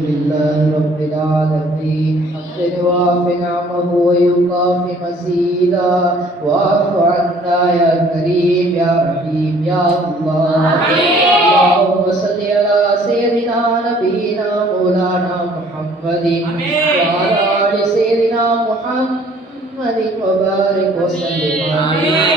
لله رب العالمين. حمد يوافي نعمه ويكافي مزيدا. واعف عنا يا كريم يا رحيم يا الله. اللهم صل على سيدنا نبينا مولانا محمد. وعلى آل سيدنا محمد وبارك وسلم. عليه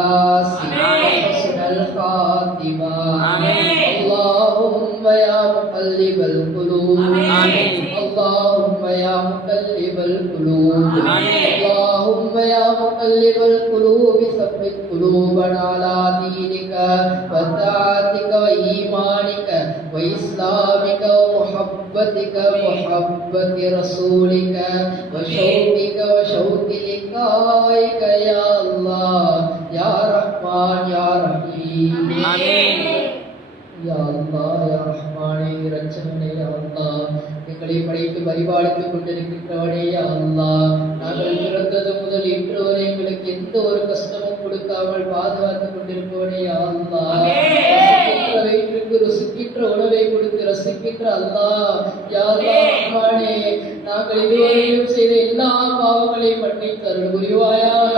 الاخلاص وحسن الخاتمه اللهم يا مقلب القلوب. اللهم يا مقلب القلوب. اللهم يا مقلب القلوب. ثبت قلوبنا على دينك وطاعتك وإيمانك وإسلامك ومحبتك ومحبة رسولك وشوقك وشوق لقائك يا الله. Ya Rahman Ya Rahim Amin Ya Allah Ya Rahmane இரட்சகனே படைத்து பரிபாலித்துக் கொண்டிருக்கின்றவனே Ya Allah நாங்கள் பிறந்தது முதல் இன்று வரை எங்களுக்கு எந்த ஒரு கஷ்டமும் கொடுக்காமல் பாதுகாத்துக் கொண்டிருப்பவனே Ya கொடுத்து ரசிக்கின்ற அல்லாஹ் யா அல்லாஹ் ரஹ்மானே நாங்கள் இதுவரையிலும் செய்த எல்லா பாவங்களையும் அருள் புரிவாயாக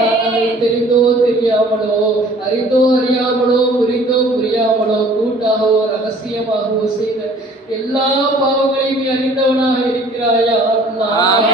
நாங்கள் தெரிந்தோ தெரியாமலோ அறிந்தோ அறியாமலோ புரிந்தோ புரியாமலோ கூட்டாகவோ ரகசியமாகவோ செய்த எல்லா பாவங்களையும் அறிந்தவனாக இருக்கிறாயா. அல்லாஹ்,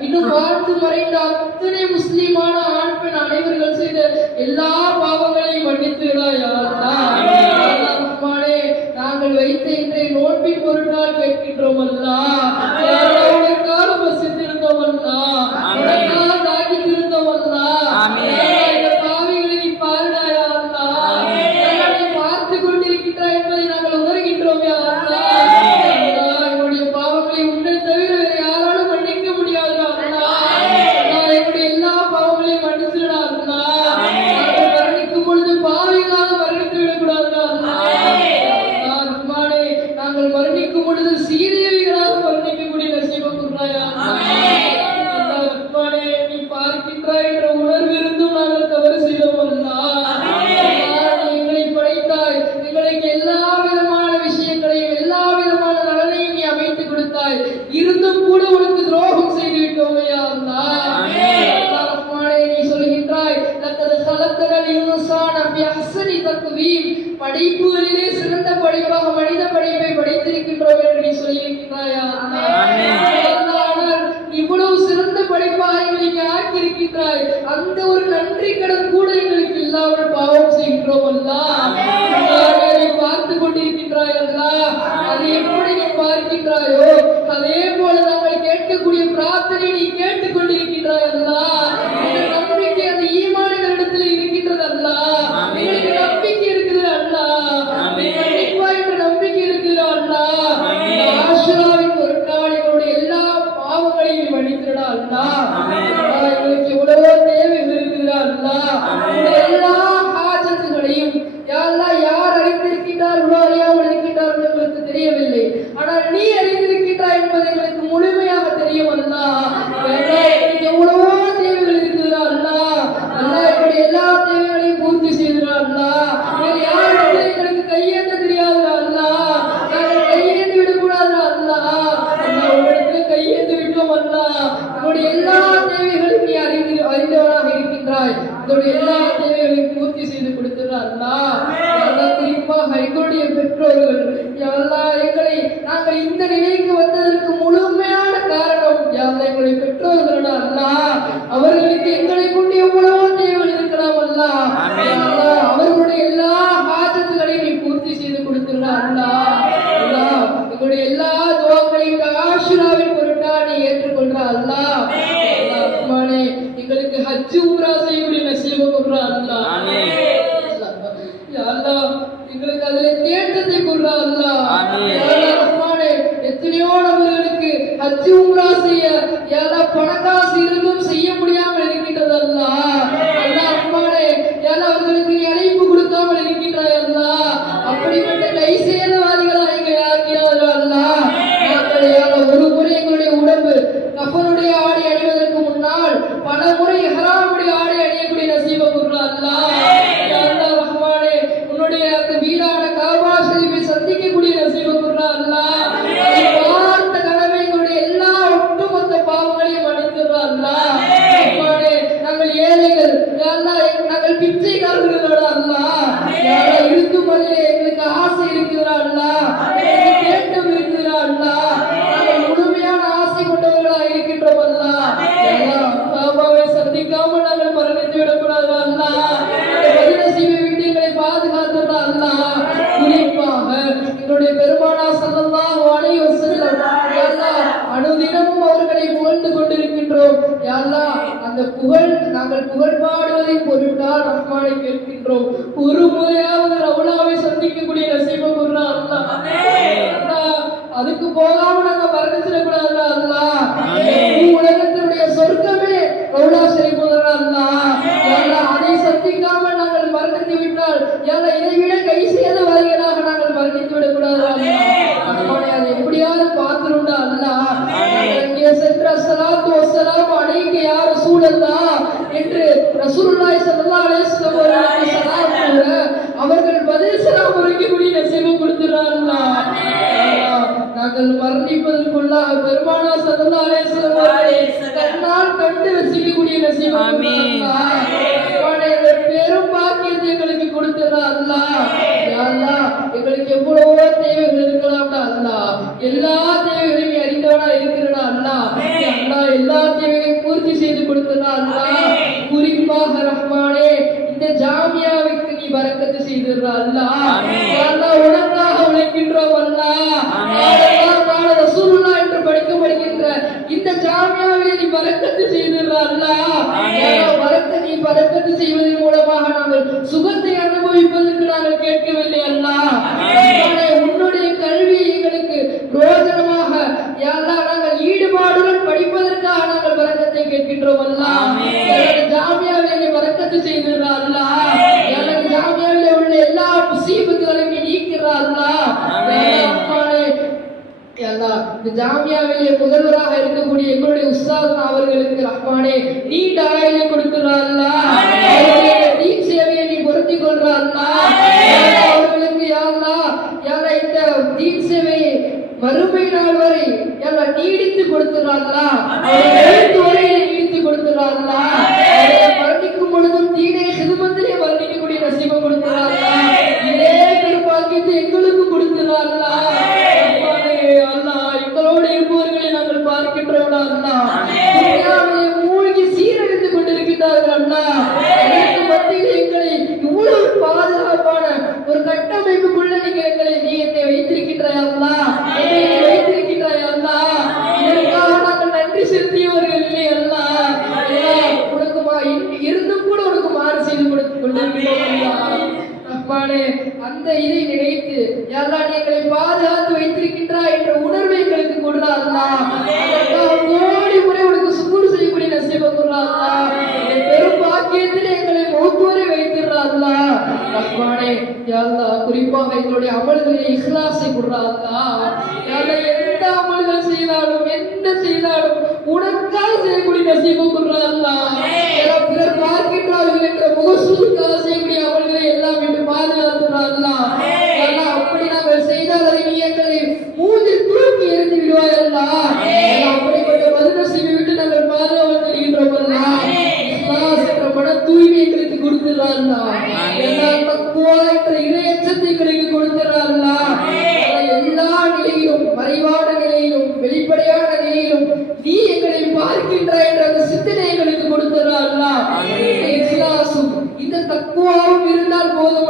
இன்னும் வாழ்ந்து மறைந்த அத்தனை முஸ்லிமான ஆண் பெண் அனைவர்கள் செய்த எல்லா பாவ சிறந்த படைப்பாக ஆக்கியிருக்கின்றாய் அந்த ஒரு நன்றி கடன் கூட எங்களுக்கு இல்லாமல் பாவம் செய்கின்றோம் அல்லா பார்த்து கொண்டிருக்கின்றாய் அல்லா அதை எப்படி நீ பார்க்கின்றாயோ? அதே போல நாங்கள் கேட்கக்கூடிய பிரார்த்தனை நீ கேட்டுக் கொண்டிருக்கின்றாய் சந்திக்காமல் நாங்கள் மரணித்து விடக்கூடாது அல்லா செய்வி விட்டு எங்களை பாதுகாத்துடா அல்லா என்னுடைய பெருமானா சல்லல்லாஹு அலைஹி அனுதினமும் அவர்களை புகழ்ந்து கொண்டிருக்கின்றோம். யாரா அந்த புகழ் நாங்கள் புகழ் பாடுவதை பொருட்டால் ரஹ்மானை கேட்கின்றோம். ஒரு முறையாவது ரவுலாவை சந்திக்கக்கூடிய நசீபம் பொருளா அல்லா அதுக்கு போகாம நாங்க மரணிச்சிடக்கூடாது அல்லா உலகத்தினுடைய சொர்க்கமே ரவுலா செய்வதா அல்லா அதை சந்திக்காமல் நாங்கள் மரணித்து விட்டால் இதை விட கை எல்லா தேவைகளையும் பூர்த்தி செய்து கொடுத்ததா அல்லா குறிப்பாக ரஹ்மானே இந்த ஜாமியாவுக்கு நீ வரக்கத்து செய்திருந்தா அல்லா. அல்லா உடனாக உழைக்கின்றோம் அல்லா. ரசூலுல்லா என்று படிக்க இந்த ஜாமியாவிலே நீ வரக்கத்து செய்திருந்தா அல்லா. வரக்க நீ செய்வதன் மூலமாக நாங்கள் சுகத்தை அனுபவிப்பதற்கு நாங்கள் கேட்கவில்லை அல்லா. உன்னுடைய கல்வி படிப்பதற்காக நாங்கள் வரக்கத்தை கேட்கின்றோம் அல்ல. எனக்கு ஜாமியாவில் என்னை வரக்கத்து செய்கிறார் அல்ல. எனக்கு ஜாமியாவில் உள்ள எல்லா முசீபத்துகளையும் நீ நீக்கிறார் இந்த ஜாமியாவிலே முதல்வராக இருக்கக்கூடிய எங்களுடைய உஸ்தாதன் அவர்களுக்கு ரஹ்மானே நீண்ட ஆயுளை கொடுக்கிறார் நீ சேவையை நீ பொருத்தி கொள்றார் அவர்களுக்கு யாரா யாரா இந்த தீன் சேவையை மறுமை நாள் வரை நம்ம நீடித்து கொடுத்துறாங்களா துறையில நீடித்து கொடுத்துறாங்களா மரணிக்கும் பொழுதும் தீனை சிறுமத்திலே மரணிக்கக்கூடிய நசிபம் கொடுத்துறாங்களா இதே பெரும்பாக்கியத்தை எங்களுக்கும் கொடுத்துறாங்களா எங்களோடு இருப்பவர்களை நாங்கள் பார்க்கின்றவனா மூழ்கி சீரழிந்து கொண்டிருக்கிறார்கள் அண்ணா குறிப்பாக எங்களுடைய அமல்களை இஹ்லாசை கொடுறாங்களா எந்த அமல்கள் செய்தாலும் என்ன செய்தாலும் உனக்காக செய்யக்கூடிய நசீபம் கொடுறாங்களா என்ற அந்த சிந்தனை எங்களுக்கு கொடுத்தது அல்லா. இந்த தக்குவாவும் இருந்தால் போதும்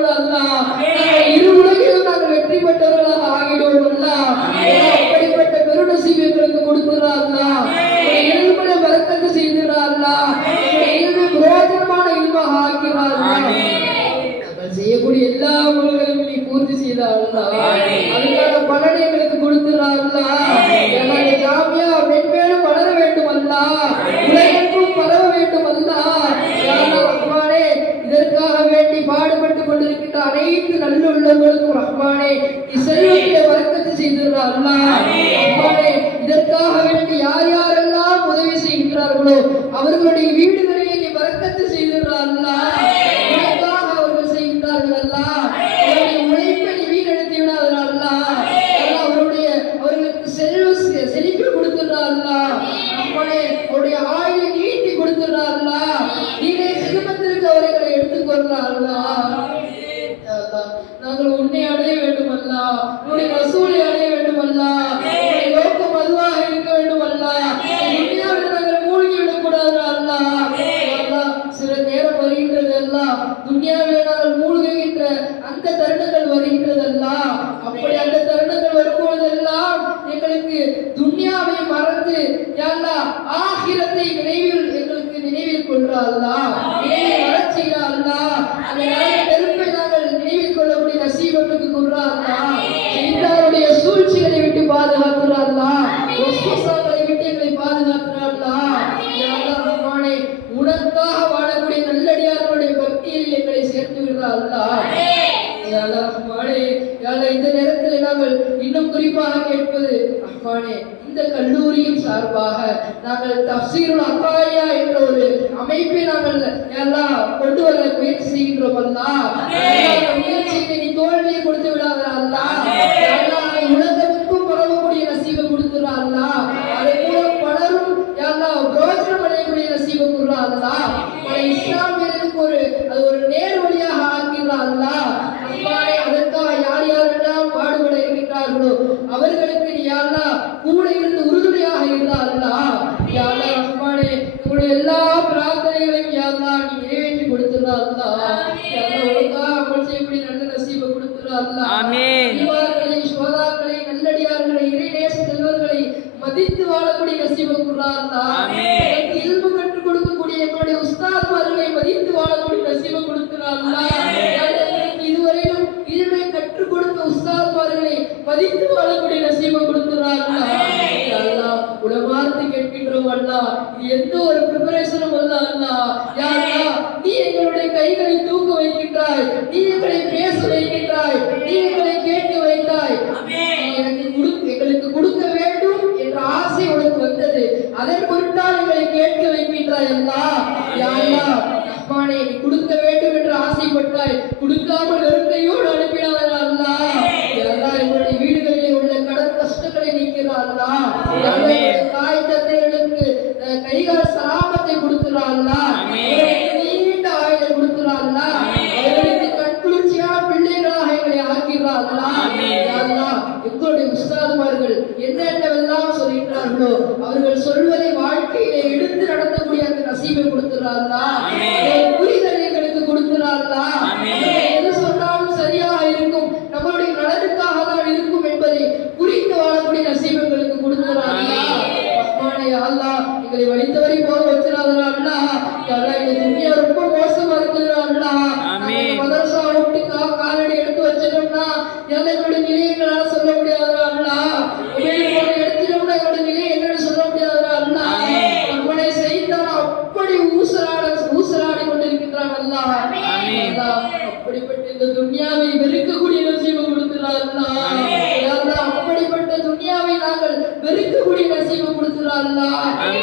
எங்களுக்கும் ரஹ்மானே இசையுடைய வர்க்கத்தை செய்துள்ள அல்லா ரஹ்மானே இதற்காக வேண்டி யார் யாரெல்லாம் உதவி செய்கின்றார்களோ அவர்களுடைய வீடுகளிலே நீ வர்க்கத்தை செய்துள்ள அல்லா ரஹ்மானே இந்த நேரத்தில் நாங்கள் இன்னும் குறிப்பாக கேட்பது ரஹ்மானே இந்த கல்லூரியின் சார்பாக நாங்கள் தப்சீருல் அத்தாயா என்ற ஒரு அமைப்பை நாங்கள் எல்லாம் கொண்டு வர முயற்சி செய்கின்றோம் அல்லா. முயற்சிக்கு நீ தோல்வியை கொடுத்து விடாத அல்லா. அல்லாஹ். எப்படி நல்ல நசீபை கொடுத்துரு அல்லாஹ். மகிமை கொடுக்கிறார்களா? புரிதல் எங்களுக்கு கொடுக்கிறார்களா?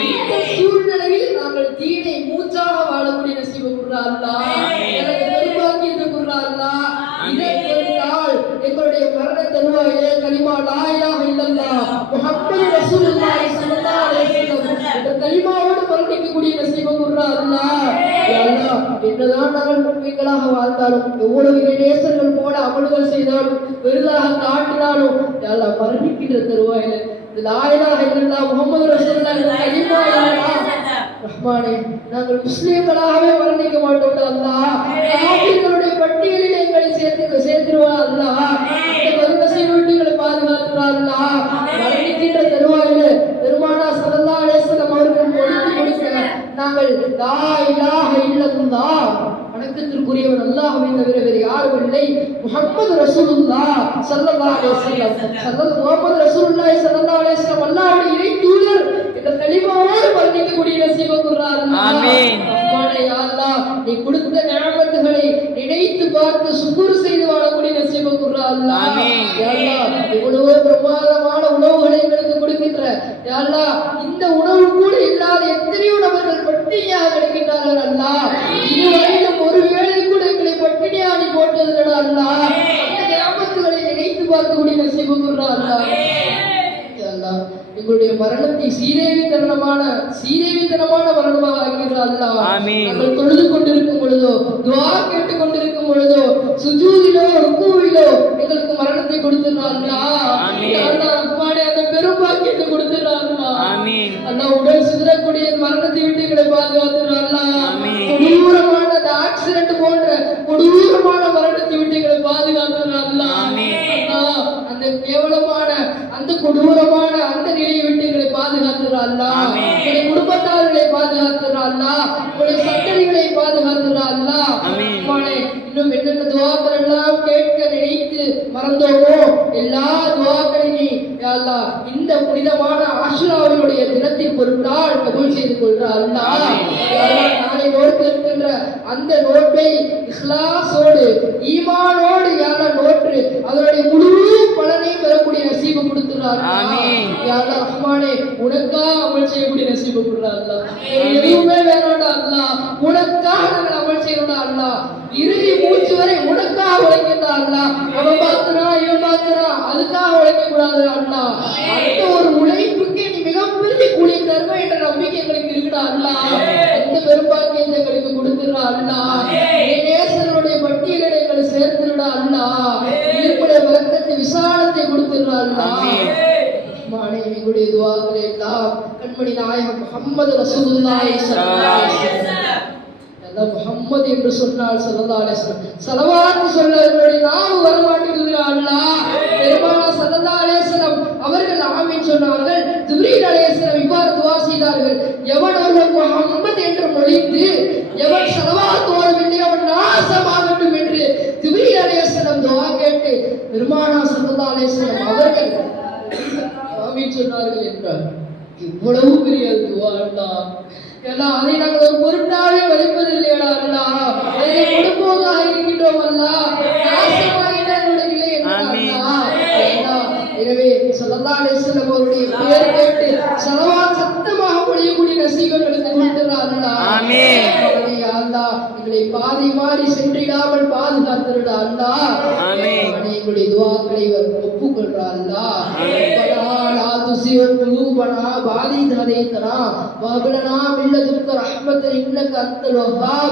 இந்த சூழ்நிலையில் நாங்கள் தீனை மூச்சாக வாழக்கூடிய நசீப குர்ரா அல்லா எனக்கு குர்ரா அல்லா கேட்டால் எங்களுடைய மரண தருவாயிலே கலிமா லாயிலாக இல்லல்லா முகம்மது ரசூலுல்லாஹி ஸல்லல்லாஹு இந்த கலிமாவோடு மரணிக்கக்கூடிய நசீப குர்ரா என்னதான் நாங்கள் முன்மீன்களாக வாழ்ந்தாலும் எவ்வளவு நேசர்கள் போல அமல்கள் செய்தாலும் விருதாக காட்டினாலும் மரணிக்கின்ற தருவாயில நாங்கள் முஸ்லீம்களாகவே வர்ணிக்க மாட்டோம் அல்லா காப்பிர்களுடைய பட்டியலில் எங்களை சேர்த்து சேர்த்திருவார் அல்லா வறுமை சீர்வீட்டுகளை பாதுகாத்துள்ளார் அல்லா வர்ணிக்கின்ற சரல்லா அலேசலம் அவர்கள் நாங்கள் தா இல்லாக இல்லதும் தான் வணக்கத்திற்குரியவர் அல்லாஹுவை தவிர வேறு யாரும் இல்லை. முகமது ரசூலுல்லா சல்லல்லா அலைஹிஸ்ஸலாம் சல்லல் முகமது ரசூலுல்லாஹி சல்லல்லா அலைஹிஸ்ஸலாம் அல்லாஹ்வுடைய இறை தூதர் என்ற தெளிவோடு வர்ணிக்கக்கூடிய நசீப குர்ஆன் ஆமீன். அல்லாஹ் நீ கொடுத்த நியாமத்துகளை நினைத்து பார்த்து சுக்கூர் செய்து வாழக்கூடிய நசீப குர்ஆன் அல்லாஹ். ஆமீன். யா அல்லாஹ் இவ்வளவு பிரமாதமான உணவுகளை எங்களுக்கு கொடுக்கின்ற யா அல்லாஹ் இந்த உணவு கூட இல்லாத எத்தனையோ நபர்கள் பட்டியாக கிடைக்கின்றார்கள் அல்லாஹ். யா அல்லாஹ் எங்களுடைய மரணத்தை சீதேவித்தனமான சீதேவித்தனமான மரணமாக ஆமீன். நாங்கள் தொழுது கொண்டிருக்கும் பொழுதோ துஆ கேட்டுக் கொண்டிருக்கும் பொழுதோ சுஜூதிலோ ருக்குவிலோ எங்களுக்கு மரணத்தை அல்லாஹ் ரஹ்மானே அந்த பெரும் பாக்கியத்தை ஆமீன். அல்லாஹ் உடல் சிதறக்கூடிய மரணத்தை விட்டு எங்களை பாதுகாத்துடுறா அல்லாஹ் ஆமீன். கொடூரமான அந்த ஆக்சிடென்ட் போன்ற கொடூரமான மரணத்தை விட்டு எங்களை பாதுகாத்துடுறா அல்லாஹ் ஆமீன். அல்லாஹ் அந்த கேவலமான அந்த கொடூரமான அந்த நிலையை விட்டு எங்களை பாதுகாத்துறா அல்லாஹ் ஆமீன். எங்களுடைய குடும்பத்தார்களை பாதுகாத்துறா அல்லாஹ் உங்களுடைய சந்ததிகளை பாதுகாத்துறா அல்லாஹ் ஆமீன். ரஹ்மானே, இன்னும் என்னென்ன துவாக்கள் எல்லாம் கேட்க நினைத்து மறந்தோமோ எல்லா துவாக்களையும் யா அல்லாஹ் இந்த புனிதமான ஆஷுராவினுடைய தினத்தின் பொருட்டால் கபூல் செய்து கொள்றா அல்லாஹ் யா அல்லாஹ், நாளை நோட்டு இருக்கின்ற அந்த நோட்டை இஹ்லாஸோடு ஈமானோடு யாரா நோற்று அதனுடைய முழு பலனையும் பெறக்கூடிய நசீபு கொடுத்துறாரு ஆமீன். யாரா ரஹ்மானே உனக்கா அமல் செய்யக்கூடிய நசீபு எதுவுமே வேணாம்டா அல்லாஹ் உனக்காக நாங்கள் அமல் செய்யணும்டா அல்லாஹ் இறுதி மூச்சு வரை உனக்காக உழைக்கின்றா அல்லாஹ் அவன் பார்க்கிறான் இவன் பார்க்கிறான் அதுக்காக உழைக்க கூடாது அல்லாஹ் அந்த ஒரு உழைப்புக்கு நீ மிகப்பெரிய கூலி தருவ என்ற நம்பிக்கை எங்களுக்கு இருக்குடா அல்லாஹ் அந்த பெரும்பாக்கியத்தை எங்களுக்கு கொடுத்துடுறா அல்லாஹ் என் நேசருடைய பட்டியலை எங்களை சேர்த்துடுடா அல்லாஹ் இருப்புடைய விளக்கத்தை விசாலத்தை கொடுத்துடுறா அல்லாஹ் மானே எங்களுடைய துவாக்களை எல்லாம் கண்மணி நாயகம் முகமது ரசூலுல்லாஹி ஸல்லல்லாஹு அலைஹி வஸல்லம்? முஹம்மது என்று சொன்னால் ஸல்லல்லாஹு அலைஹி வஸல்லம். ஸலவாத் சொல்ல எங்களுடைய நாவு வர மாட்டேங்குது அல்லாஹ் பெருமானா ஸல்லல்லாஹு அலைஹி வஸல்லம் அவர்கள் ஆமீன் சொன்னார்கள். ஜிப்ரீல் அலைஹிஸ்ஸலாம் இவ்வாறு துஆ செய்தார்கள். எவன் ஒருவன் முஹம்மது என்று மொழிந்து எவன் ஸலவாத் ஓதவில்லை அவன் நாசமாகட்டும் என்று ஜிப்ரீல் அலைஹிஸ்ஸலாம் துஆ கேட்டு பெருமானா ஸல்லல்லாஹு அலைஹி வஸல்லம் அவர்கள் ஆமீன் சொன்னார்கள் என்றார் இவ்வளவு பெரிய துவா ஏன்னா அதை நாங்கள் ஒரு பொருட்டாவே மதிப்பதில்லையடா அல்லாஹ் அதை கொடுப்போதாக இருக்கின்றோம் அல்லாஹ், எனவே அவருடைய பெயர் கேட்டு சத்தமாக பொழியக்கூடிய அல்லாஹ் எங்களை பாதை மாறி சென்றிடாமல் ஆமீன். அவனே எங்களுடைய துவாக்களை ஒப்புக்கொள்றா அல்லாஹ் ரப்பனா ذنوبنا وعلي هديتنا وهبلنا من لدنك رحمة إنك أنت الوهاب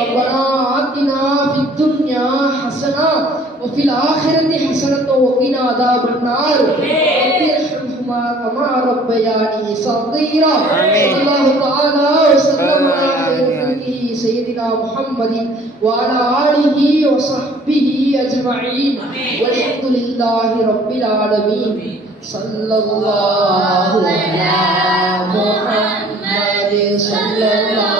ربنا آتنا في الدنيا حسنة وفي الآخرة حسنة وقنا عذاب النار رب ارحمهما كما ربياني صغيرا صلى الله تعالى وسلم على خير خلقه سيدنا محمد وعلى آله وصحبه أجمعين والحمد لله رب العالمين صلى الله على محمد صلى الله